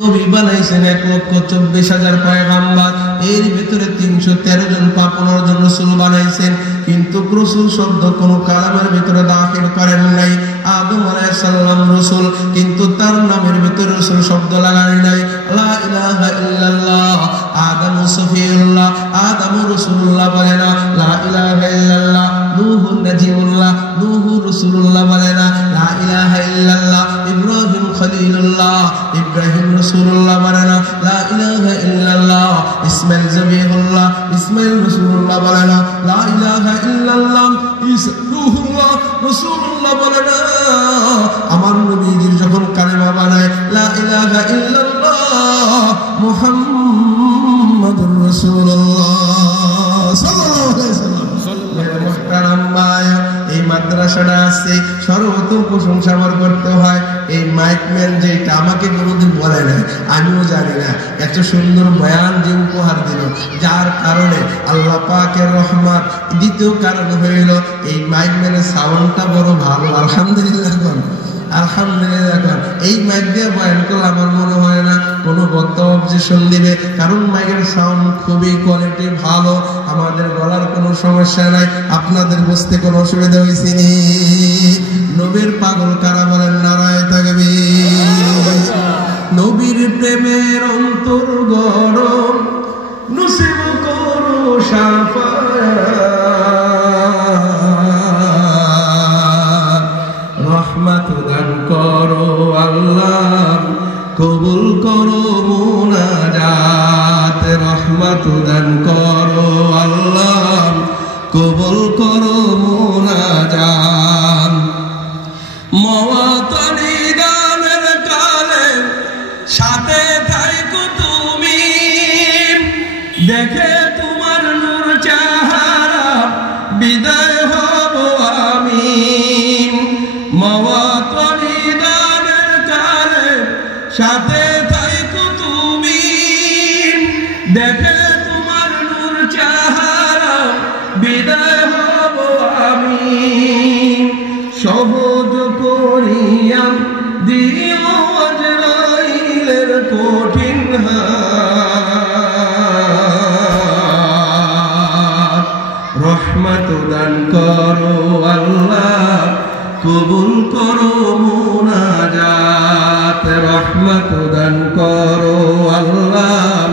নবী বানাইছেন 1,24,000 পয়গম্বর, এর ভিতরে 313 জন 15 জন রাসূল বানাইছেন, কিন্তু রাসূল শব্দ কোন কালামের ভিতরে দাখিল করেন নাই। আদম আলাইহিস সালাম রাসূল, কিন্তু তার নামের ভিতরে রাসূল শব্দ লাগান নাই। লা ইলাহা ইল্লাল্লাহ, আদম সফিউল্লাহ, আদম রাসূলুল্লাহ বলে না। লা ইলাহা ইল্লাল্লাহ, নূহ নাজিউল্লাহ, নূহ রাসূলুল্লাহ বলে না। লা ইলাহা ইল্লাল্লাহ, ইব্রাহিম খলিলুল্লাহ, ইব্রাহিম রাসূলুল্লাহ বলে না। লা ইলাহা ইল্লাল্লাহ, ইসমাইল জবিহুল্লাহ, ইসমাইল রাসূলুল্লাহ বলে না। লা ইলাহা ইল্লাল্লাহ, ঈসা রূহুল্লাহ, রাসূলুল্লাহ বলে না। আমার নবীজির যখন কালেমা বানায় লা ইলাহা ইল্লাল্লাহ মুহাম্মাদুর রাসূলুল্লাহ সাল্লাল্লাহু আলাইহি ওয়াসাল্লাম। এই মাদ্রাসাটা আছে, সর্বপ্রথম প্রশংসা আমার করতে হয় এই মাইকম্যান, যেটা আমাকে কোনোদিন বলে না, আমিও জানি না, এত সুন্দর বয়ান যে উপহার দিল, যার কারণে আল্লাহ পাকের রহমত। দ্বিতীয় কারণ হইল এই মাইকম্যানের সাউন্ডটা বড় ভালো, আলহামদুলিল্লাহ। আলহামদুলিল্লাহ, এই মাইক দিয়ে বয়ান করলে আমার মনে হয় না কোনো বক্তা অবজেকশন দিবে, কারণ মাইকের সাউন্ড খুবই কোয়ালিটি ভালো, আমাদের গলার কোনো সমস্যা নাই, আপনাদের বুঝতে কোনো অসুবিধা হয়েছে নি? নবীর পাগল কারা বলেন নারায়ে তাকবীর। নবীর প্রেমের অন্তর গরম, নসিব করো শাফাআত, রহমত দান করো আল্লাহ, কবুল করো মুনাজাত, রহমত দান করো আল্লাহ, কবুল করো মুনাজাত। মওয়াতনি গানের কালে সাথে থাইকো তুমি, দেখে তোমার নূর চেহারা বিদায় হব আমি। মওয়াতনি গানের কালে সাথে থাইকো তুমি, দেখে তোমার নূর চেহারা বিদায় হব আমি। সহজ করিয়া দিও আজরাইলের কঠিন হাত, রহমত দান করো আল্লাহ, কবুল করো মুনাজাত, রহমত দান করো আল্লাহ,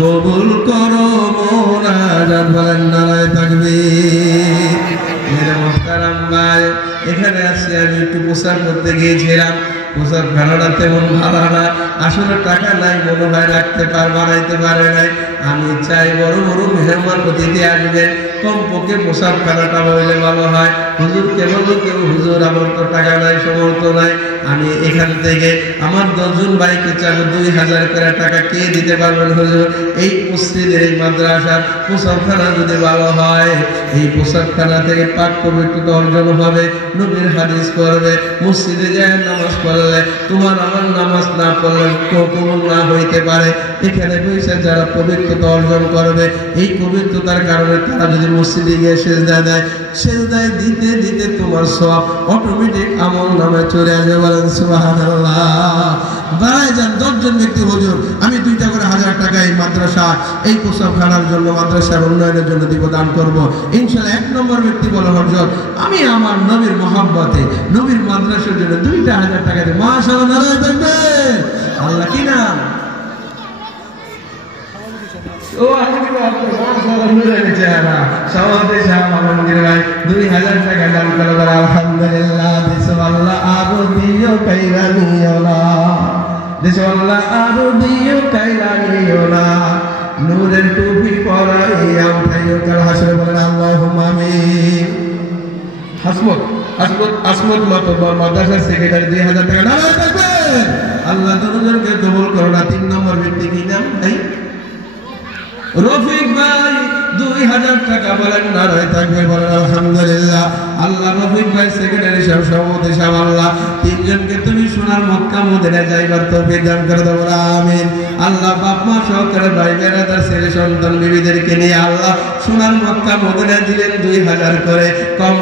কবুল করো মুনাজাত। বলেন নারায়ে তাকবীর। মেরে মুহতারাম ভাই, এখানে আসি আমি একটু প্রচার করতে গিয়েছিলাম, প্রচার ভাড়াটা তেমন ভাড়া না, আসলে টাকা নাই, মনে হয় রাখতে বানাইতে পারে নাই। আমি চাই বড় বড় মেহমান অতিথি আসবে, কমপক্ষে প্রসাদ খানাটা হইলে ভালো হয়। হুজুরকে বলো কেউ, হুজুর আমার তো টাকা নাই, সমর্থ নাই, আমি এখান থেকে আমার 10 জন ভাইকে চাইলে 2000 করে টাকা কে দিতে পারবেন হুজুর? এই মসজিদের এই মাদ্রাসার প্রসাদখানা যদি ভালো হয়, এই প্রসাদখানা থেকে পাক পবিত্রতা অর্জন হবে, নবীর হাদিস করবে, মসজিদে যায় নামাজ পড়লে তোমার আমার নামাজ না পড়লে কবুল না হইতে পারে। এখানে বসে যারা পবিত্রতা অর্জন করবে, এই পবিত্রতার কারণে তারা যদি মসজিদে গিয়ে সেজদা দেয়, সেজদায় দিতে দিতে তোমার সওয়াব অটোমেটিক আমল নামে চলে আসবে। বলেন সুবহানাল্লাহ। দাঁড়ায় যান 10 জন ব্যক্তি, হুজুর আমি 2টা করে 1000 টাকা এই মাদ্রাসা এই প্রসাবখানার জন্য, মাদ্রাসার উন্নয়নের জন্য দিব, দান করব ইনশাআল্লাহ। 1 নম্বর ব্যক্তি বলে, হুজুর আমি আমার নবীর মহব্বতে নবীর মাদ্রাসার জন্য 2টা 1000 টাকা দিই। মাশাআল্লাহ, নারায়ে তাকবীর। আল্লাহ কি নাম? ও চেহারা সবাই সাহাবাদের ভাই 2000 টাকা দান করে বলে আলহামদুলিল্লাহ। দেশওয়াল্লাহ আরো দিও কাইরা নিও না, দেশওয়াল্লাহ আরো দিও কাইরা নিও না, নূরের টুপি পরাইয়া উঠাইও কাল হাসরে। বলেন আল্লাহুম্মা আমিন। আসমত মাতবার মাদ্রাসার সেক্রেটারি 2000 টাকা। নারায়ে তাকবীর। আল্লাহ তোমাদেরকে কবুল করো না। 3 নম্বর ব্যক্তি কি নাম? রফিক ভাই 2000 টাকা। বলেন নারায়ে তাকবীর। বলেন আলহামদুলিল্লাহ। আল্লাহ রফিক ভাই সেক্রেটারি সাহেব, সভাপতি সাহেব, আল্লাহ 3 জনকে তুমি সোনার মক্কা মদিনায় যাইবার তৌফিক দান করে দাও। আমিন। আল্লাহ বাপ মা সহকারে ভাই বেরাদার ছেলে সন্তান বিবিদেরকে নিয়ে আল্লাহ সোনার মক্কা মদিনায় দিলেন 2000 করে, কম